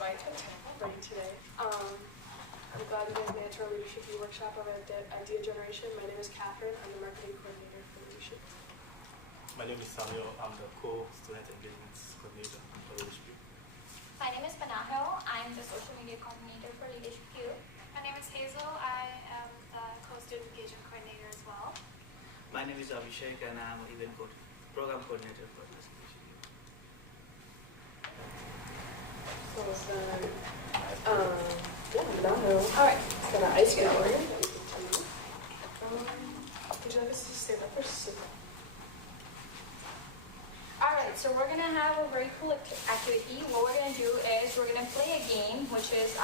Right today. I'm glad you guys made it to our LeadershipU workshop of idea generation. My name is Catherine. I'm the marketing coordinator for Leadership. My name is Samuel. I'm the co-student engagement coordinator for LeadershipU. My name is Mankato. I'm the social media coordinator for LeadershipU. My name is Hazel. I am the co-student engagement coordinator as well. My name is Abhishek and I'm an event program coordinator for LeadershipU. So it's Mankato. All right. It's got an ice cream order. Would you like us to stand up or sit down? Alright, so we're going to have a very cool activity. What we're going to do is we're going to play a game, which is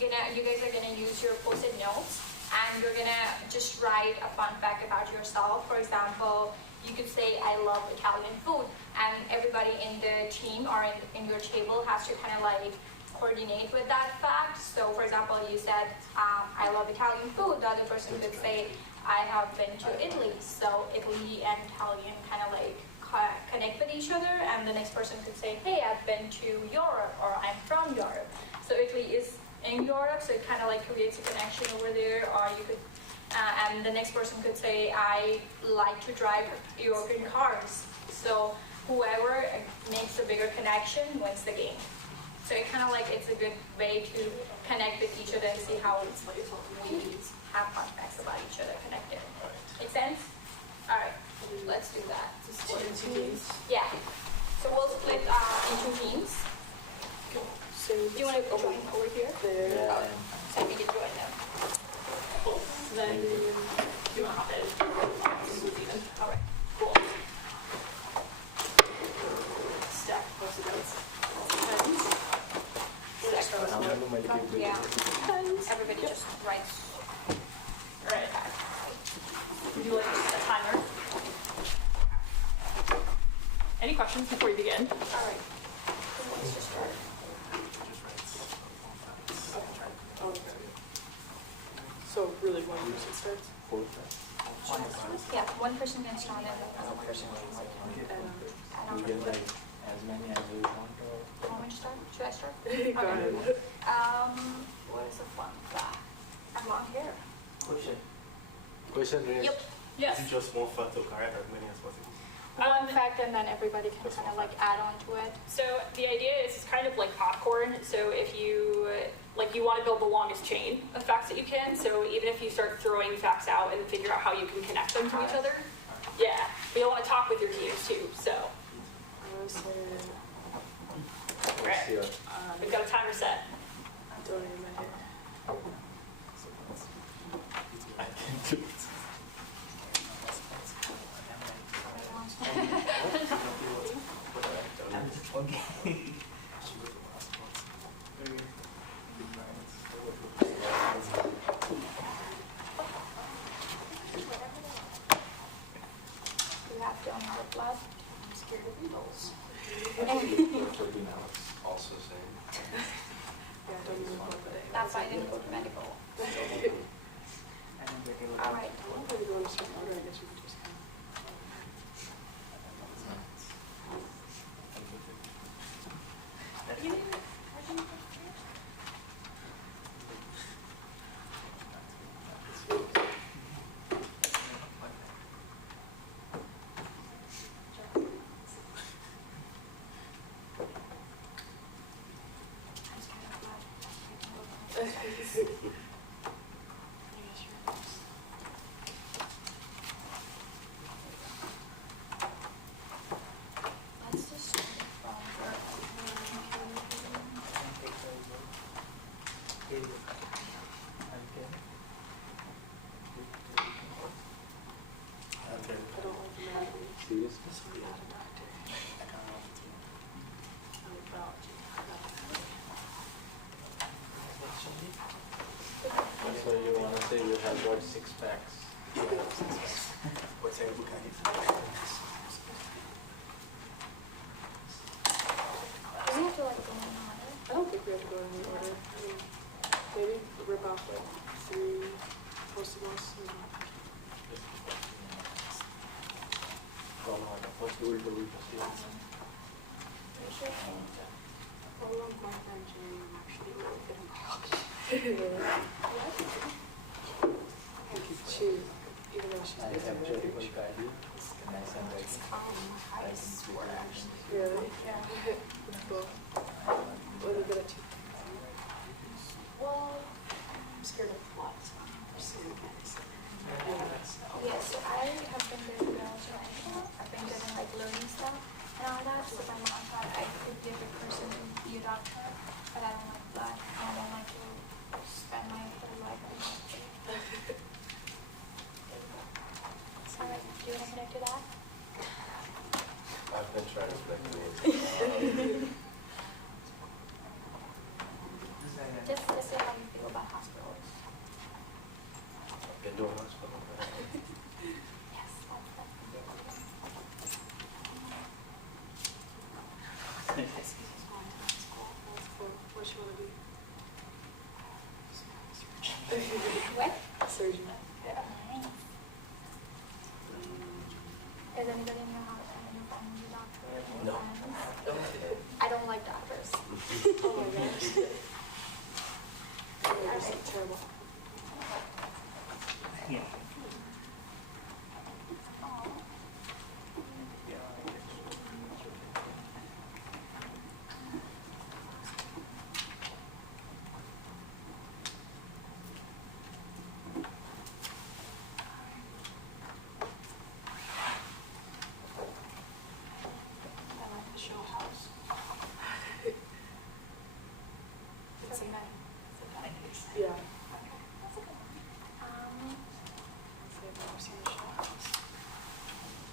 you guys are going to use your post-it notes and you're going to just write a fun fact about yourself. For example, you could say, I love Italian food, and everybody in the team or in your table has to kind of like coordinate with that fact. So for example, you said, I love Italian food. The other person could say, I have been to Italy. So Italy and Italian kind of like connect with each other, and the next person could say, hey, I've been to Europe, or I'm from Europe. So Italy is in Europe, so it kind of like creates a connection over there. Or you could, and the next person could say, I like to drive European cars. So whoever makes a bigger connection wins the game. So it kind of like, it's a good way to connect with each other and see how we have fun facts about each other connected. Make sense? All right, let's do that. Split into teams. Yeah. So we'll split into teams. So Do you want to join over here? there. So we can join them. Cool. Then you want to hop in. All right, cool. Stack post-it notes. Yeah. Everybody just writes. All right. Would you like a timer? Any questions before you begin? All right. Let's just start. So really one person starts? Yeah, one person can start and another person can like add on. We get like as many as we want. You want me to start? Should I start? Go ahead. What is a fun fact? I have long hair. Question raised. Yep. Yes. It's just more fun to correct as many as possible. One fact, and then everybody can kind of like add on to it. So the idea is it's kind of like popcorn. So if you you want to build the longest chain of facts that you can. So even if you start throwing facts out and figure out how you can connect them to each other. Yeah. But you'll want to talk with your teams too. So. Right. We've got a timer set. Don't even my hair. I can do it. You have to unload blood. I'm scared of needles. Also saying. Yeah, don't even look at it. That's why I didn't go to medical. All right. I don't really go in a certain order. I guess you could just kind Let's just start from I don't like the math. Seriously? This will be out of doctor. I like biology. So you want to say you have got 6 packs? What's every kind Do we have to like go in order? I don't think we have to go in any order. I mean, maybe rip off like 3 post-it notes. First, we will do it. Are you sure? How long? my friend Jenny, I'm actually really good in biology. She, even though she's I busy, have Jody will she- guide you. Nice and ready. I swear, actually. Really? Yeah. That's cool. What are you good at? Well, I'm scared of floods. Just so you can see. yeah, so I have been good in biology. I've been good in like learning stuff and all that. So my mom thought I could be a good person to be a doctor, but I don't like that. I don't like to spend my whole life in hospital. Alright, do you want to connect to that? I've been trying to connect to you. Just say how you feel about hospitals. I've been doing hospital. Yes, that's What you want to be? what? Surgeon. Yeah. Nice. Is anybody in your house any family doctor? No. Friends? I don't like doctors. Oh my gosh. They're just terrible. Yeah. I like the show house. It's a nice. Yeah. I've never seen the show house.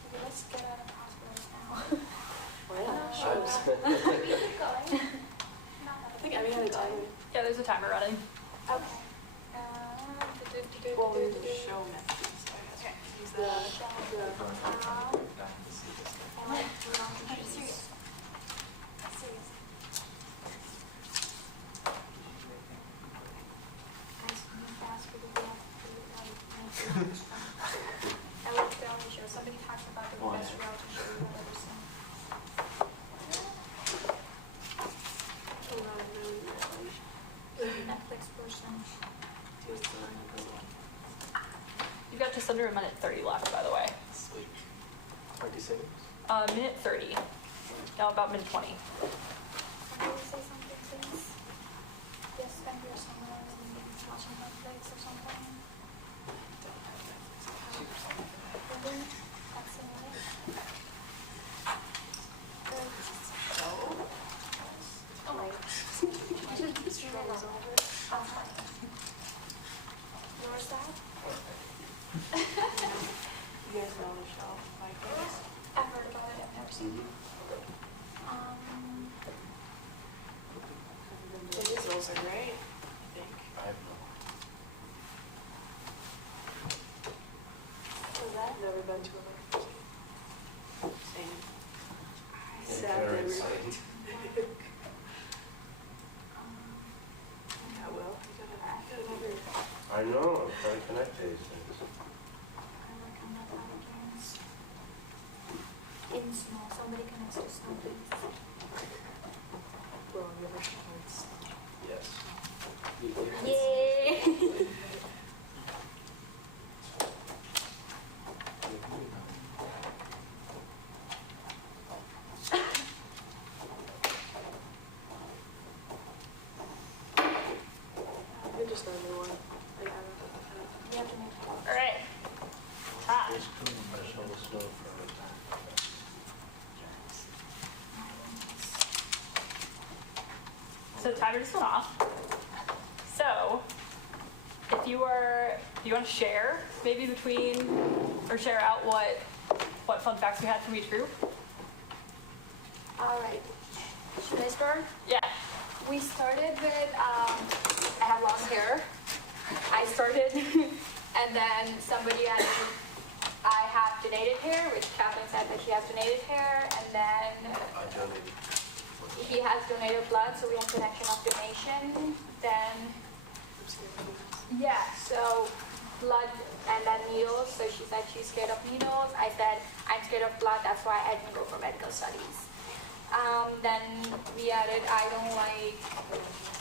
Okay, let's get out of hospitals now. Why not? Shows. We keep going. I think Abby had a time. Yeah, there's a timer running. Okay. Well, we the show method, so I guess we use the. I love the reality show. Somebody talks about the best reality show you've ever seen. Netflix person. You've got just under a minute 30 left, by the way. Sweet. 30 seconds. Minute 30. Now about minute 20. Somebody say something, please. Yes, spend your summer watching Netflix or something. That's it. Oh, wait. Yours that? You guys know the show, like this? I've heard about it, I've never seen it. The visuals are great, I think. I have no. I've never been to a Same. Sad Very they were. exciting. Yeah, well, you gotta never. I know, I'm trying to connect these things. In snow, somebody connects to snow, please. Well, you ever shows. Yes. Yay! You're just not a new one. Like, I don't know. You have to make it. All right. Time. Show the snow for a time. So the timer just went off. So if you want to share maybe between or share out what fun facts we had from each group. All right. Should I start? Yeah. We started with, I have long hair. I started, and then somebody added, I have donated hair, which Catherine said that she has donated hair, and then I donated. he has donated blood, so we have connection of donation. Then, I'm scared of needles. yeah, so blood and then needles. So she said she's scared of needles. I said I'm scared of blood, that's why I didn't go for medical studies. Then we added I don't like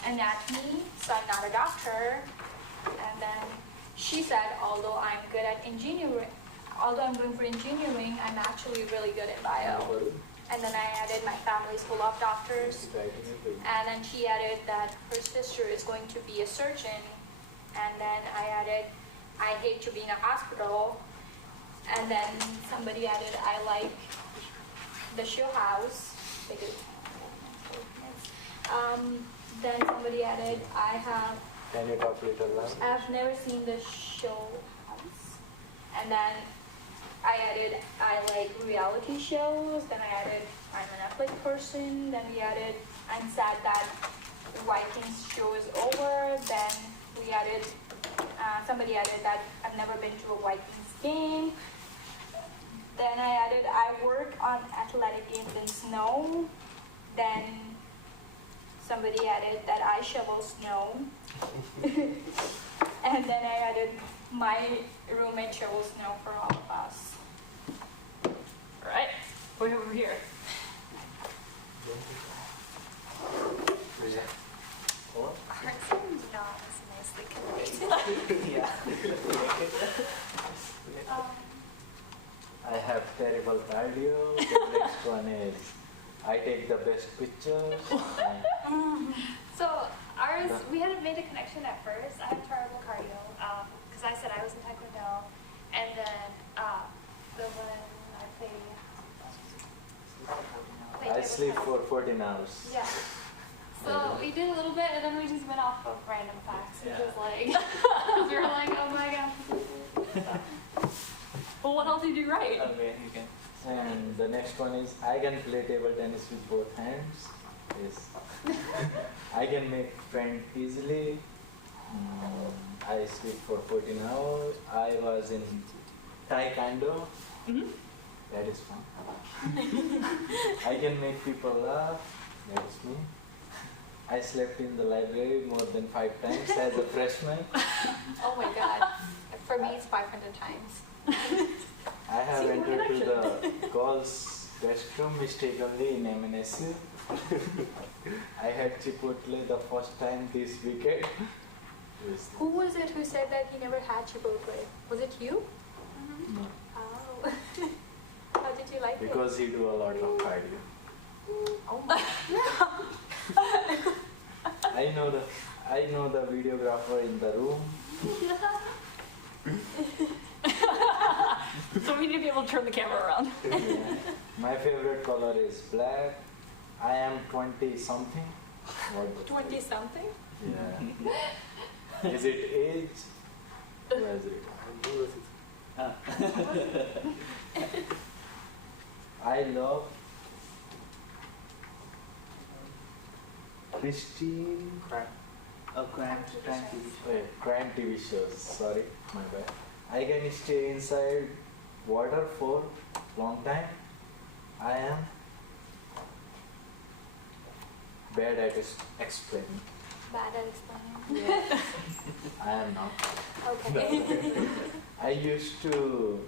anatomy, so I'm not a doctor. And then she said, although I'm good at engineering, although I'm going for engineering, I'm actually really good at bio. And then I added my family's full of doctors. And then she added that her sister is going to be a surgeon. And then I added, I hate to be in a hospital. And then somebody added, I like the show house. Because, then somebody added, Can you talk a little loud? I've never seen the show house. And then I added, I like reality shows. Then I added, I'm a Netflix person. Then we added, I'm sad that the Vikings show is over. Then we added, somebody added that I've never been to a Vikings game. Then I added, I work on athletic games in snow. Then somebody added that I shovel snow. And then I added, my roommate shovels snow for all of us. All right. Way over here. Heart seems not as nicely connected. Yeah. I have terrible cardio. The next one is I take the best pictures. So ours, we hadn't made a connection at first. I have terrible cardio because I said I was in Taekwondo, and then the one I play I table sleep tennis. for 14 hours. Yeah. So we did a little bit, and then we just went off of random facts, which Yeah. was like, we were like, oh my god. Well, what else did you do right? Okay, you can. And the next one is I can play table tennis with both hands. Yes. I can make friends easily. I sleep for 14 hours. I was in Taekwondo. Mhm. That is fun. I can make people laugh. That is me. I slept in the library more than 5 times as a freshman. Oh my God. For me, it's 500 times. I have See, we're entered to connection. the girls' restroom mistakenly in MNSU. I had Chipotle the first time this weekend. Yes. Who was it who said that he never had Chipotle? Was it you? No, Oh. How did you like because he do a lot of cardio. it? Oh my. I know the videographer in the room. So we need to be able to turn the camera around. Yeah. My favorite color is black. I am 20 something. 20 something? Yeah. Is it age? Where is it? I love Christine. Oh, crime TV. Wait, crime TV shows. Sorry, my bad. I can stay inside water for long time. I am bad at explaining. Bad at explaining. I am not. Okay. I used to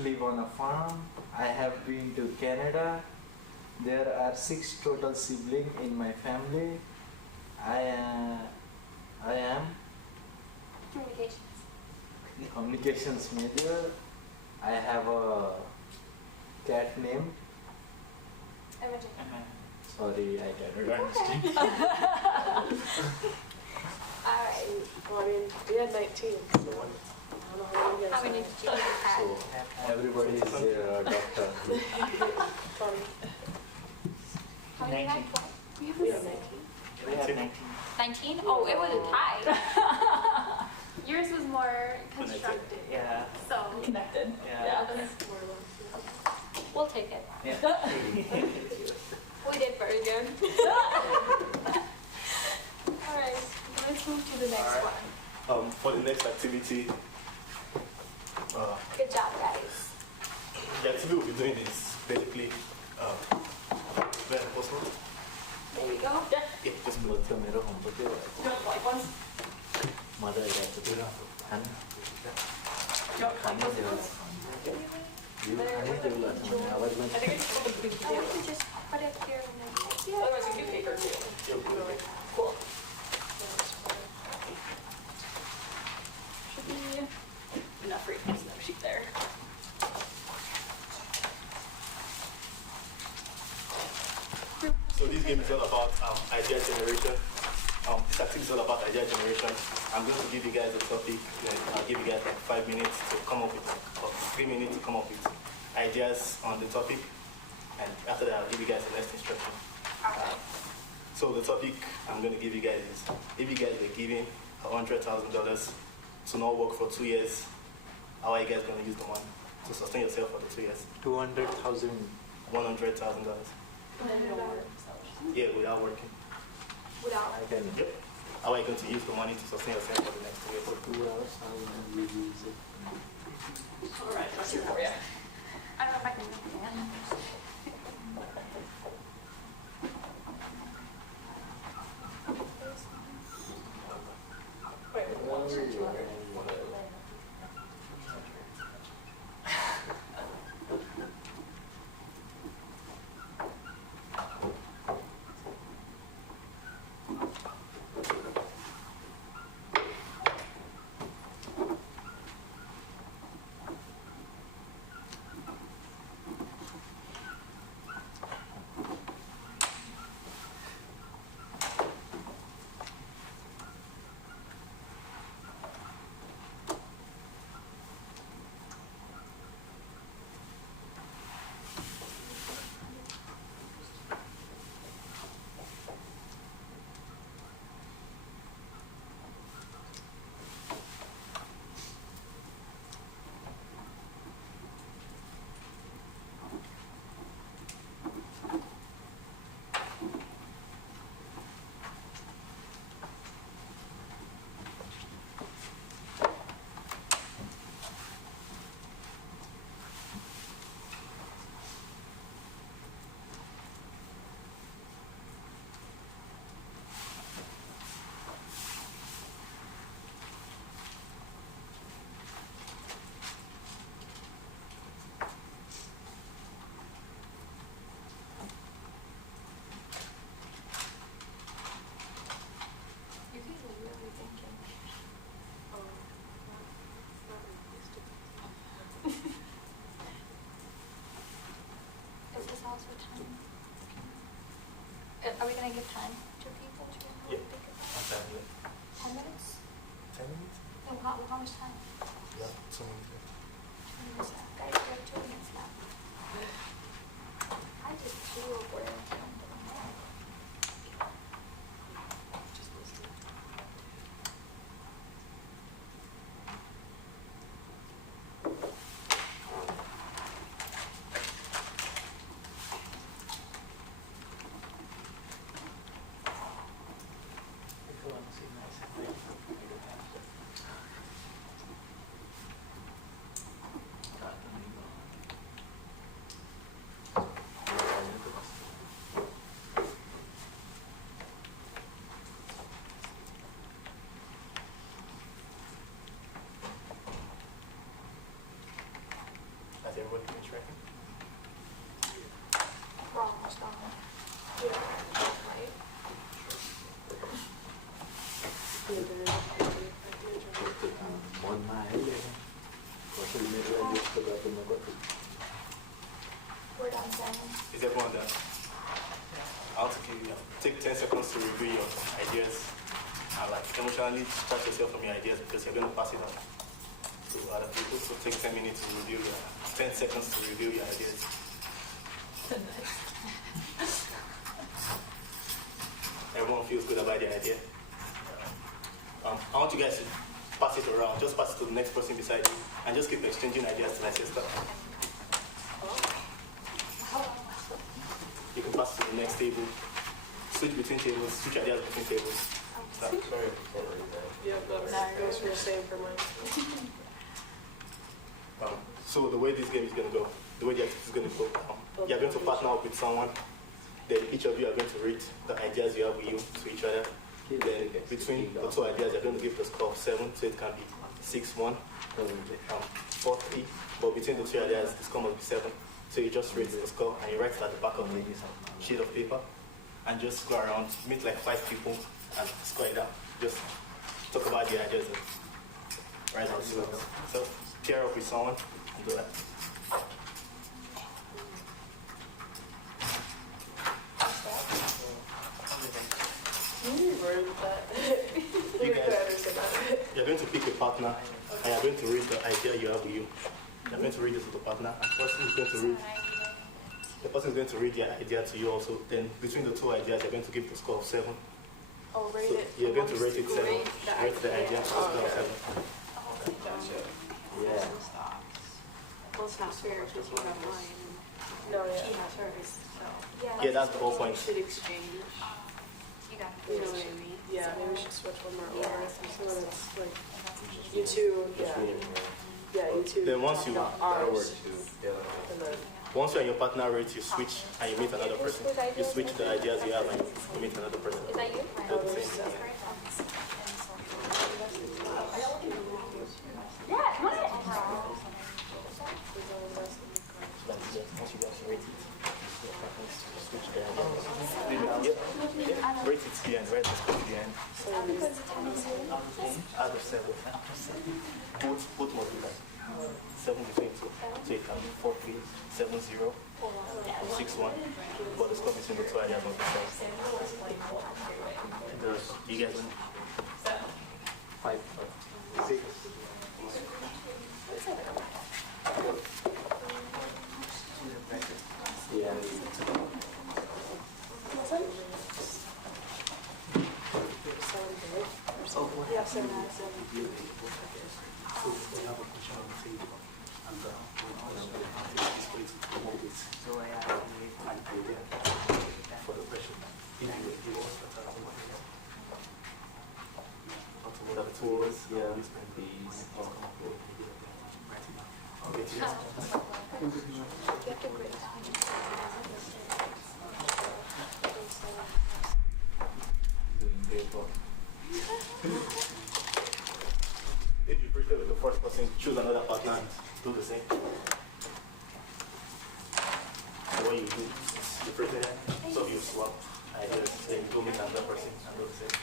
live on a farm. I have been to Canada. There are 6 total siblings in my family. I am Communications. communications major. I have a cat named. Imaging. Sorry, I cannot understand. Alright. Well, I mean, we had 19, so I don't know how many you guys How many had. did you have? So everybody is a doctor. 20. How many had? 19. We have 19. We have 19. 19? Oh, it was a tie. Yours was more constructed. Yeah. So Connected. Yeah. More or less. We'll take it. Yeah. We did very good. Alright, let's move to the next one. For the next activity, Good job, guys. the activity we'll be doing is basically very possible. There we go. Yeah. Yeah, just Both the mirror homework. You want like ones? Mother got to do. You want like ones? You table আছে মানে আবার I think it's just a big I deal. want to just put it here and then. Yeah. Otherwise, we can do paper too. Cool. Should be enough for each no sheet there. So this game is all about idea generation. Tactics is all about idea generation. I'm going to give you guys a topic, and I'll give you guys like 5 minutes to come up with, or 3 minutes to come up with ideas on the topic. And after that, I'll give you guys the next instruction. So the topic I'm going to give you guys is, if you guys were given $100,000 to not work for 2 years, how are you guys going to use the money to sustain yourself for the 2 years? 200,000 $100,000. Yeah, without working. Without. I can Yep. How are you going to use the money to sustain yourself for the next 2 years? for 2 hours how will you use it? All right, that's here for you. I don't know if I can do that. You guys are really thinking. Is this also time? Are we gonna give time to people to Yep. think about I'm done with it. it? 10 minutes? 10 minutes? No, how much time? Yeah, 2 minutes. 2 minutes left. Guys, we have 2 minutes left. I did 2 of where I'm from. If you want to see nice handwriting, I do have that. Has everybody finished writing? We're almost done. Yeah. Right? Mon mahal eh. Kasi medyo adjust ko dati na ko. We're done, Simon. Is everyone done? I'll take 10 seconds to review your ideas and like emotionally distract yourself from your ideas because you're going to pass it on to other people. So take 10 minutes to review your 10 seconds to review your ideas. Everyone feels good about the idea. I want you guys to pass it around. Just pass it to the next person beside you and just keep exchanging ideas till I say stop. You can pass it to the next table. Switch between tables, switch ideas between tables. Stop. Sorry for that. Yeah, that goes for the same for mine. So the way this game is going to go, the way the activity is going to go, you're going to partner up with someone. Then each of you are going to rate the ideas you have with you to each other. Then between the 2 ideas, you're going to give the score of 7, so it can be 6-1, 4-3. But between the 2 ideas, the score must be 7. So you just rate the score and you write it at the back of the sheet of paper and just go around, meet like 5 people and score it down. Just talk about the ideas and write out the notes. So pair up with someone and do that. You're going to pick a partner and you're going to read the idea you have with you. You're going to read it to the partner and the person is going to read. The person is going to read the idea to you also. Then between the 2 ideas, you're going to give the score of 7. Oh, rate So it. you're going to rate it 7. Rate Rate the idea to score of 7. Yeah. Well, it's not fair because you have mine No, and yeah. she has hers, so Yeah, that's the whole we point. should exchange. You got You know what I mean? Yeah, maybe we should switch one more over. So it's like, you two, yeah, you two. Then once you- talk about ours, and then Once you and your partner rate, you switch and you meet another person. You switch the ideas you have and you meet another person. Is that you? Do the same. Yeah, come on. Once you guys rate it, switch the ideas. Yeah. Rate it to the end, rate it to the end. Out of 7. Both must be like 7 between 2. So you can 4, 3, 7, 0, 6, 1. But the score between the 2 ideas must be 7. You guys win. 5, 6. Yeah. yeah, 7 out of 7. So we have a question on the table and display to come up with an idea for the question. If you want to start out with it. What are the tools? Yeah. These. Okay, yes. Doing paper. If you prefer with the first person, choose another partner and do the same. And what you do, you prefer that, so you swap ideas, then you go meet another person and do the same.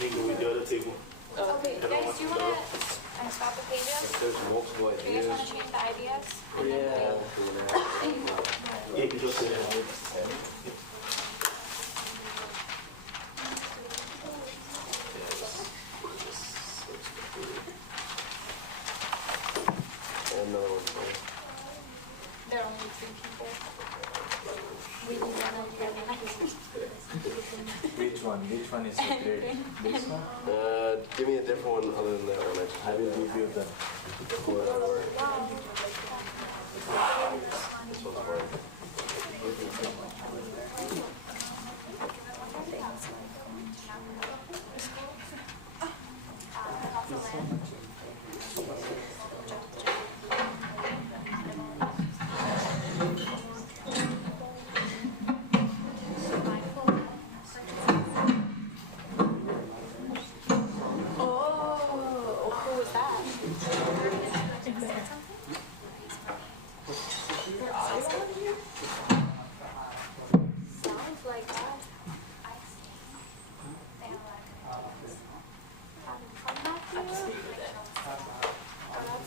Mingle with the other table. Okay, guys, do you want to swap the pages? There's multiple Do you guys ideas. want to change the ideas? Yeah. Yeah, you just And another one. There are only 3 people. We need one of the other. Which one? Which one is secret? This one? Give me a different one other than that one. I will give you the. Whatever. This one's fine. Oh, who was that? Sounds like that.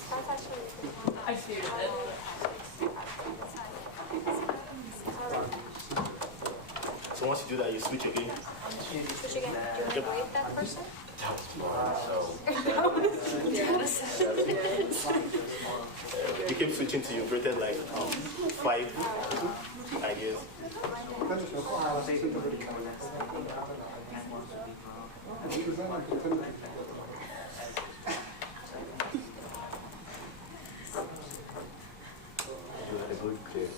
That's actually a good one. I see it. So once you do that, you switch again. Switch again. Do you want to rate that person? You keep switching till you've rated like 5 ideas. You are a good player.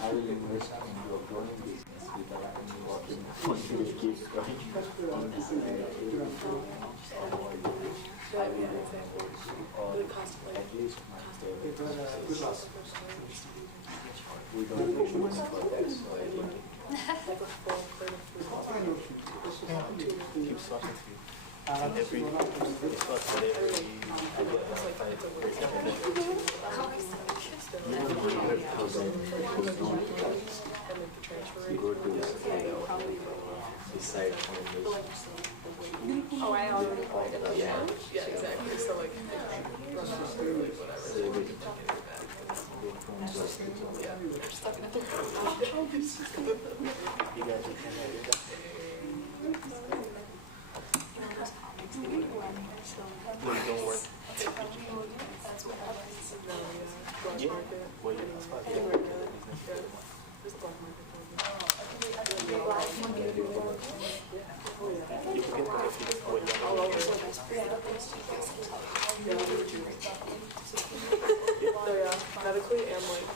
I will invest into a growing business with a line working on this keeps growing on this side. That would be an example. Or The cost of at living. least my stability. We don't use for that, so I think Like a full plate of food. Keep swatching to you. Every swatch for every idea that I find. Go to decide Oh, I already played it. Yeah. Yeah, exactly. So like, Save it. You guys are don't work. Yeah. Well, yeah, that's fine. You don't work in the business. You can get the fees for medically and like,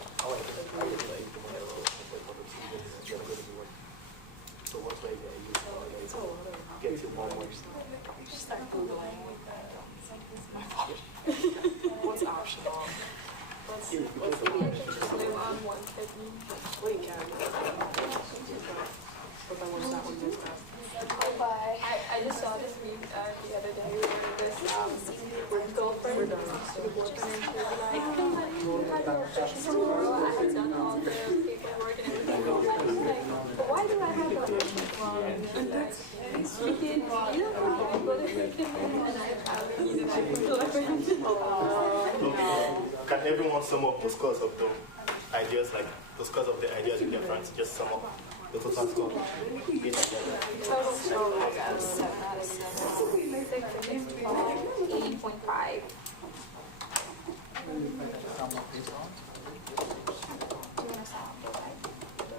so what's right there? it's a lot of. Get to one more. Start Googling. What's optional? What's the Live on 150. what do you count? But then what's that one do fast? Oh, bye. I just saw this week the other day where this girlfriend, We're done. tomorrow I had done all the paperwork and everything. I was like, but why do I have that wrong? And that's speaking, you know, I go to and I have Can everyone sum up the scores of the ideas, like the scores of the ideas with their friends? Just sum up the total score. Each together. 80.5.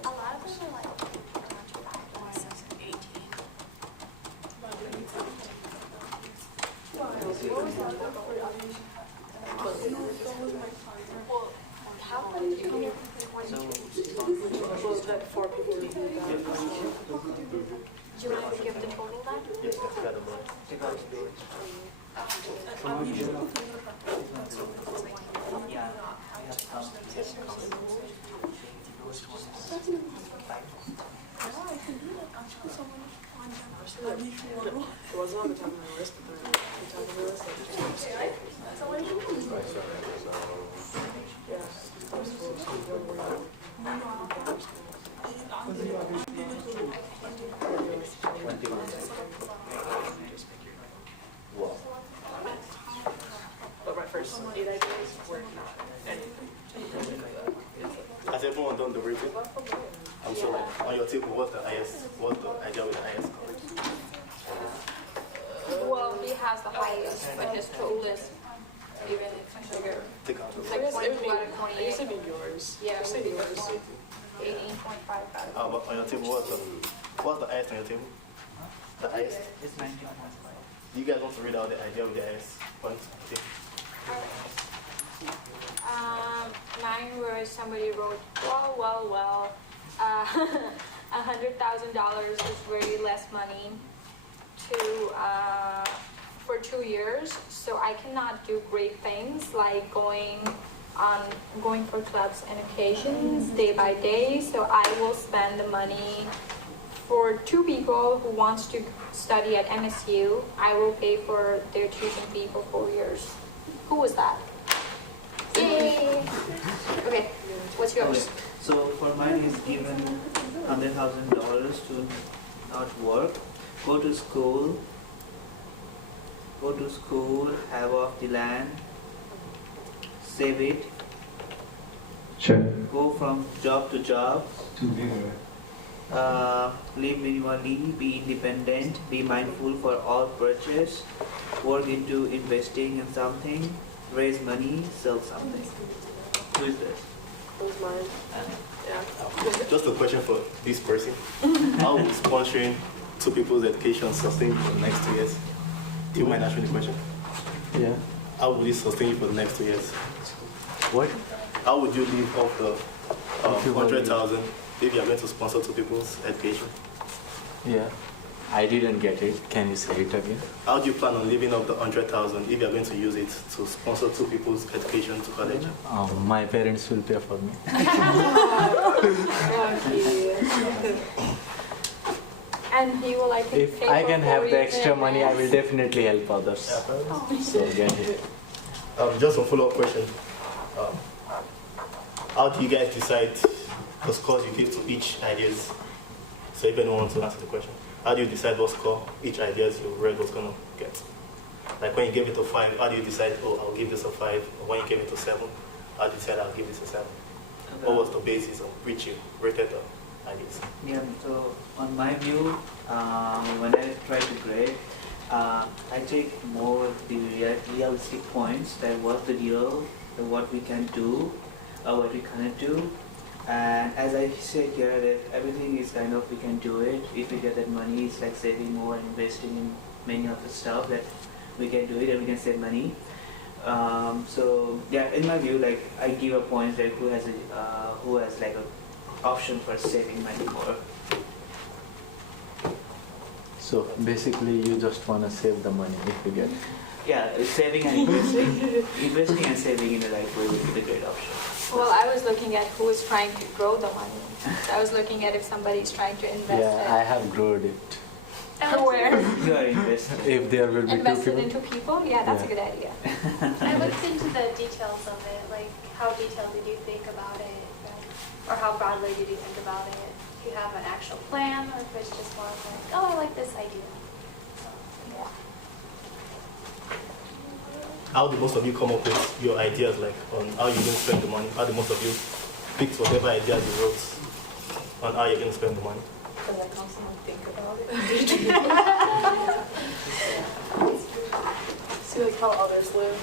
A lot of them are like how come you Well, that 4 people need to do that. do you want to give the total then? Yes, that's got a lot. It wasn't on the top of my list, but they're on the top of the list. But my first 8 ideas were not anything. Has everyone done the rating? I'm sure, like, on your table, what's the idea with the highest score? Well, he has the highest, but his total is even bigger. Take out the It's like I guess it would 22 be, out of I guess 28. it'd be yours. Yeah, Just say yours. 18.5 out of but on your table, what's the highest on your table? The highest? It's 19.5. Do you guys want to read out the idea with the highest points? Okay. Mine was somebody wrote, well, $100,000 is very less money for 2 years, so I cannot do great things like going for clubs and occasions day by day, so I will spend the money for 2 people who wants to study at MSU. I will pay for their tuition fee for 4 years. Who was that? Yay! Okay, what's yours? So for mine is given $100,000 to not work, go to school, have off the land, save it, Sure. go from job to job, live minimally, be independent, be mindful for all purchase, work into investing in something, raise money, sell something. Who is this? That was mine. Yeah. Just a question for this person. How will sponsoring 2 people's education sustain you for the next 2 years? Do you mind answering the question? Yeah. How will this sustain you for the next 2 years? What? How would you live off the 100,000 if you are going to sponsor 2 people's education? Yeah. I didn't get it. Can you say it again? How do you plan on living off the 100,000 if you are going to use it to sponsor 2 people's education to college? My parents will pay for me. And he will, I think, If pay I for can have 4 the extra money, I will years. definitely help others. So get it. Just a follow-up question. How do you guys decide the scores you give to each ideas? So if anyone wants to answer the question, how do you decide what score each ideas you read was gonna get? Like when you gave it a 5, how do you decide, oh, I'll give this a 5? Or when you gave it a 7, how do you decide I'll give this a 7? What was the basis of which you rated the ideas? Yeah, so on my view, when I try to grade, I take more the realistic points, that what the real, what we can do, or what we cannot do. And as I said here, that everything is kind of, we can do it. If we get that money, it's like saving more and investing in many of the stuff that we can do it and we can save money. So yeah, in my view, like I give a point like who has like a option for saving money more. So basically, you just want to save the money if you get. Yeah, saving and investing and saving in the right way would be the great option. Well, I was looking at who is trying to grow the money. So I was looking at if somebody is trying to invest Yeah, I have grown it. it. Where? You are investing. If there will be 2 Invest it people. into people? Yeah, that's a Yeah. good idea. I looked into the details of it, like how detailed did you think about it, or how broadly did you think about it? If you have an actual plan, or if it's just more of like, oh, I like this idea. So, yeah. How do most of you come up with your ideas, like on how you're going to spend the money? How do most of you pick whatever ideas you wrote on how you're going to spend the money? Because I constantly think about it. See like how others live,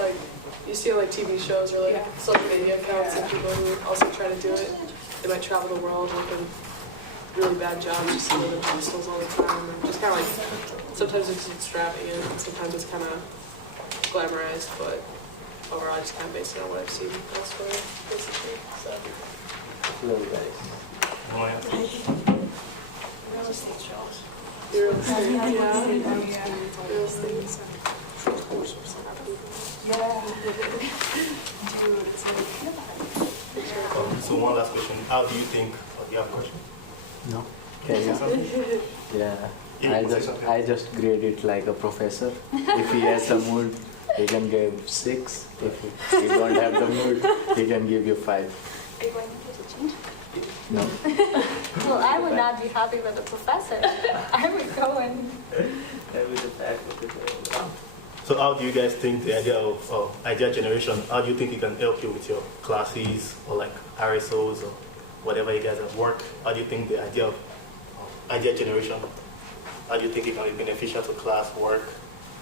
like you see like TV shows or like social media accounts of people who also try to do it. They might travel the world working really bad jobs, just to live in hostels all the time, and just kind of like sometimes it's extravagant, and sometimes it's kind of glamorized, but overall I just kind of base it on what I've seen elsewhere, basically. So. Hello guys. Oh, yeah. Real estate, yeah. Real estate. So one last question. How do you think, do you have a question? No. Carry on. Yeah. I just grade it like a professor. If he has the mood, he can give 6. If he don't have the mood, he can give you 5. Are you going to change? No. Well, I would not be happy with the professor. I would go and... That would be the fact of it. So how do you guys think the idea of idea generation, how do you think it can help you with your classes or like RSOs or whatever you guys at work? How do you think the idea of idea generation, how do you think it can be beneficial to class, work?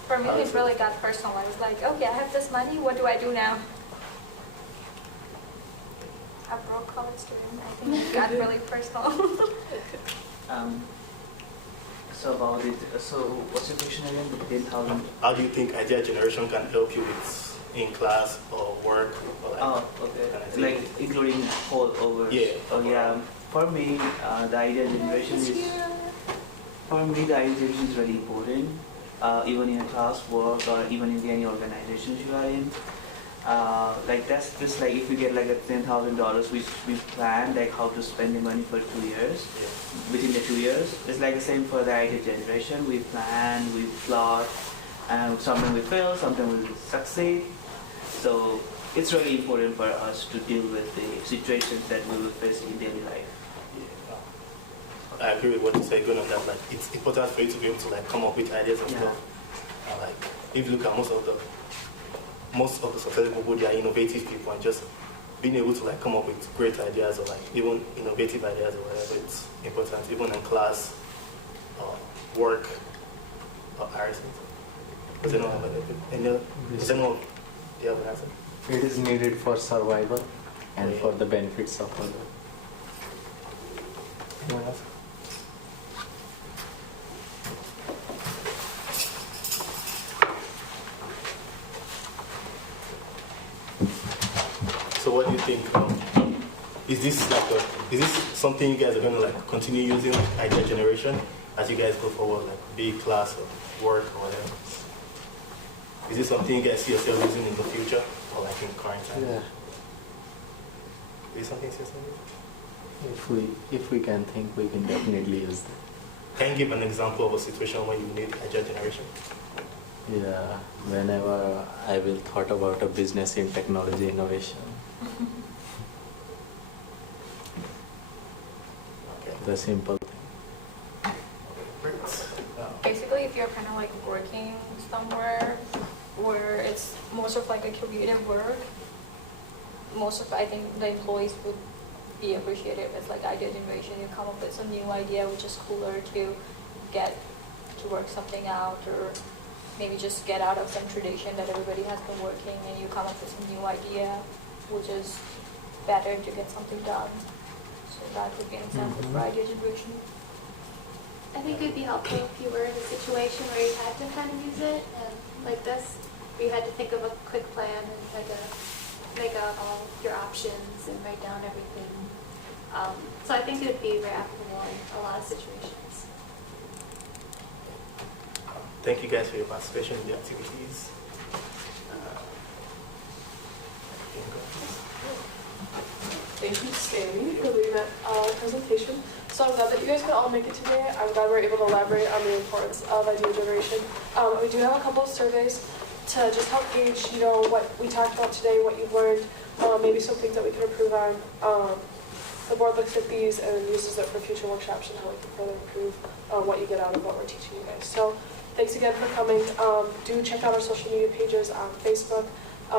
For me, it really got personal. I was like, okay, I have this money. What do I do now? A broke college student. I think it got really personal. So about it, so what's your question again? The 10,000? How do you think idea generation can help you with in class or work or like? Oh, okay. Like including whole over. Yeah. Oh yeah. For me, the idea generation is. For me, the idea generation is really important. Even in a class work or even in any organizations you are in. Like that's just like if you get like a $10,000, which we plan like how to spend the money for 2 years. Yeah. Within the 2 years, it's like the same for the idea generation. We plan, we plot, and something will fail, something will succeed. So it's really important for us to deal with the situations that we will face in daily life. Yeah. I agree with what you say, going on that. Like it's important for you to be able to like come up with ideas and Yeah. stuff. Like if you look at most of the successful people, they are innovative people, and just being able to like come up with great ideas or like even innovative ideas or whatever, it's important even in class, work, or RSS. Does anyone have any other? Does anyone have an answer? It is needed for survival and for the benefits of others. Anyone else? So what do you think? Is this something you guys are going to like continue using, like idea generation, as you guys go forward, like be it class or work or whatever? Is this something you guys see yourself using in the future or like in current time? Yeah. Is it something you see yourself using? If we can think, we can definitely use that. Can you give an example of a situation when you need idea generation? Yeah, whenever I will thought about a business in technology innovation, Okay. the simple thing. Great. Basically, if you're kind of like working somewhere where it's most of like a creative work, I think the employees would be appreciative. It's like idea generation. You come up with some new idea, which is cooler to get to work something out, or maybe just get out of some tradition that everybody has been working, and you come up with some new idea, which is better to get something done. So that would be an example for idea generation. I think it would be helpful if you were in a situation where you had to kind of use it, and like this, where you had to think of a quick plan and had to make out all your options and write down everything. So I think it would be very applicable in a lot of situations. Thank you guys for your participation in the activities. Thank you, Sammy, for leading that presentation. So I'm glad that you guys could all make it today. I'm glad we're able to elaborate on the importance of idea generation. We do have a couple of surveys to just help gauge, what we talked about today, what you've learned, maybe some things that we can improve on. The board looks at these and uses it for future workshops and how we can further improve what you get out of what we're teaching you guys. So thanks again for coming. Do check out our social media pages on Facebook. We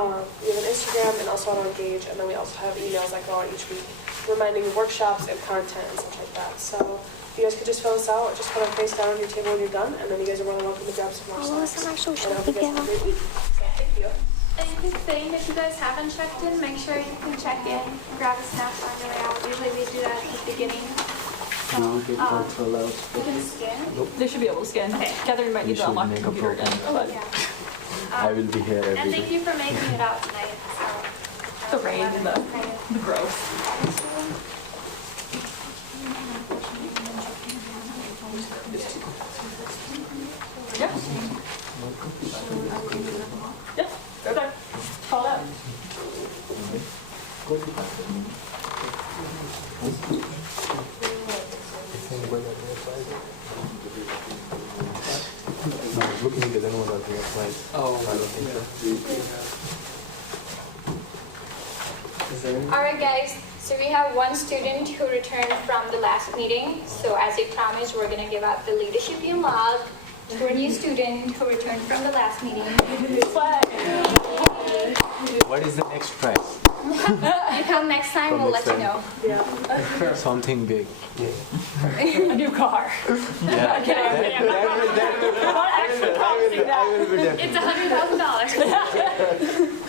have an Instagram and also on Engage, and then we also have emails that go out each week reminding you workshops and content and stuff like that. So if you guys could just fill us out, or just put our face down on your table when you're done, and then you guys are more than welcome to grab some more snacks. And I hope you guys have a great week. So thank you. And a quick thing, if you guys haven't checked in, make sure you can check in and grab a snack on your way out. Usually we do that at the beginning. So, Do you get control out? you can scan. They should be able to scan. Okay. Catherine might We need to should unlock the make a computer again. program. But Yeah. I will be here every And day. thank you for making it out tonight. So, the rain and the growth. Yeah. Yeah, go there. Call it out. Looking at anyone that's the website. Oh, I don't think so. Alright guys, so we have one student who returned from the last meeting. So as a promise, we're going to give out the LeadershipU mug to a new student who returned from the last meeting. what is the next prize? You come next time, we'll let you know. Something big. A new car. Yeah. I'm kidding. I'm not actually promising that. I will be there. it's $100,000.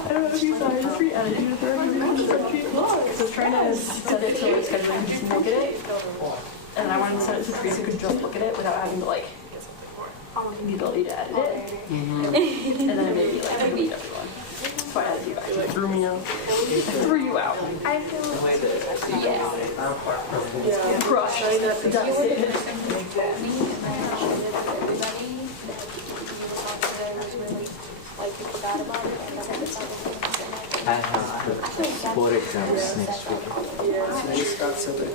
I don't know if you saw your free attitude of so trying to set it so it's scheduling just look at it. And I wanted to set it so Teresa could just look at it without having to like the ability to edit it. And then maybe like meet everyone. So I had to do that. It threw me out. It threw you out. I feel Yeah. Crush. Devastated. I have 4 exams next week.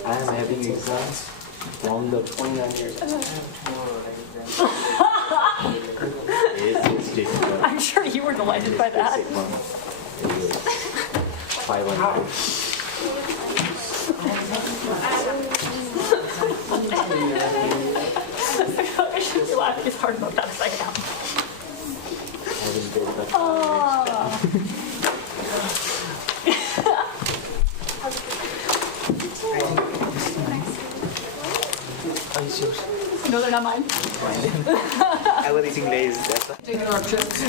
I am having exams from the 29 years. It's difficult. I'm sure you were delighted by that. 500. I should be laughing as hard about that as I can. I will get the No, they're not mine. I was eating Lay's. That's why. Taking our trips.